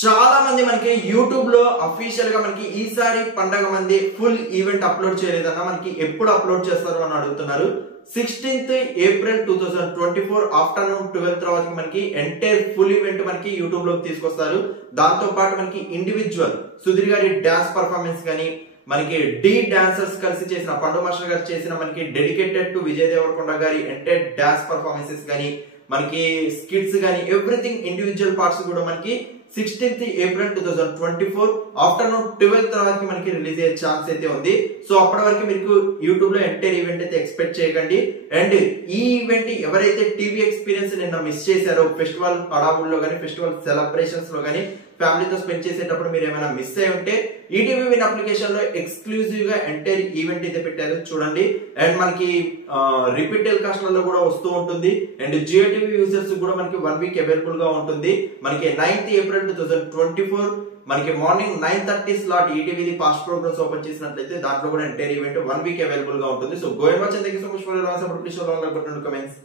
చాలా మంది మనకి యూట్యూబ్ లో అఫీషియల్ గా మనకి ఈసారి పండగ మంది ఫుల్ ఈవెంట్ అప్లోడ్ చేయలేదన్నా మనకి ఎప్పుడు అప్లోడ్ చేస్తారు అని అడుగుతున్నారు. 16th April 2024 ఆఫ్టర్నూన్ 12 తర్వాత మనకి ఎంటైర్ ఫుల్ ఈవెంట్ మనకి యూట్యూబ్ లోకి తీసుకొస్తారు. దాంతో పాటు మనకి ఇండివిజువల్ సుధీర్ గారి డాన్స్ పర్ఫార్మెన్స్ గానీ, మనకి డి డాన్సర్స్ కలిసి చేసిన పండు మాస్టర్ గారు చేసిన మనకి డెడికేటెడ్ టు విజయ్ దేవరకొండ గారి ఎంటైర్ డాన్స్ పర్ఫార్మెన్సెస్ గానీ, మనకి స్కిట్స్ గానీ, ఎవ్రీథింగ్ ఇండివిజువల్ పార్ట్స్ కూడా మనకి 16th April 2024 ఆఫ్టర్నూన్ 12 తర్వాత మనకి రిలీజ్ అయ్యే ఛాన్స్ అయితే ఉంది. సో అప్పటి వరకు మీకు యూట్యూబ్ లో ఎంటైర్ ఈవెంట్ అయితే ఎక్స్పెక్ట్ చేయకండి. అండ్ ఈ ఈవెంట్ ఎవరైతే టీవీ ఎక్స్పీరియన్స్ నిన్న మిస్ చేశారో, ఫెస్టివల్ హడావుల్లో గానీ, ఫెస్టివల్ సెలబ్రేషన్స్ లో గానీ ఫ్యామిలీతో స్పెండ్ చేసేటప్పుడు మీరు ఏమైనా మిస్ అయి ఉంటే ఈటీవీ విన్ అప్లికేషన్ లో ఎక్స్క్లూజివ్ గా ఎంటైర్ ఈవెంట్ అయితే పెట్టారు, చూడండి. అండ్ మనకి రిపీట్ టెలికాస్ట్ లలో కూడా వస్తూ ఉంటుంది. అండ్ జియో టీవీ యూజర్స్ కూడా మనకి 1 వీక్ అవైలబుల్ గా ఉంటుంది. మనకి 9th April 2024 మనకి morning 9:30 slot ETV past programmes open చేసినట్లయితే దాంట్లో కూడా ఎంటైర్ ఈవెంట్ 1 వీక్ అవైలబుల్ గా ఉంటుంది. So go and watch. Thank you so much for your support. Please share, like button, comments.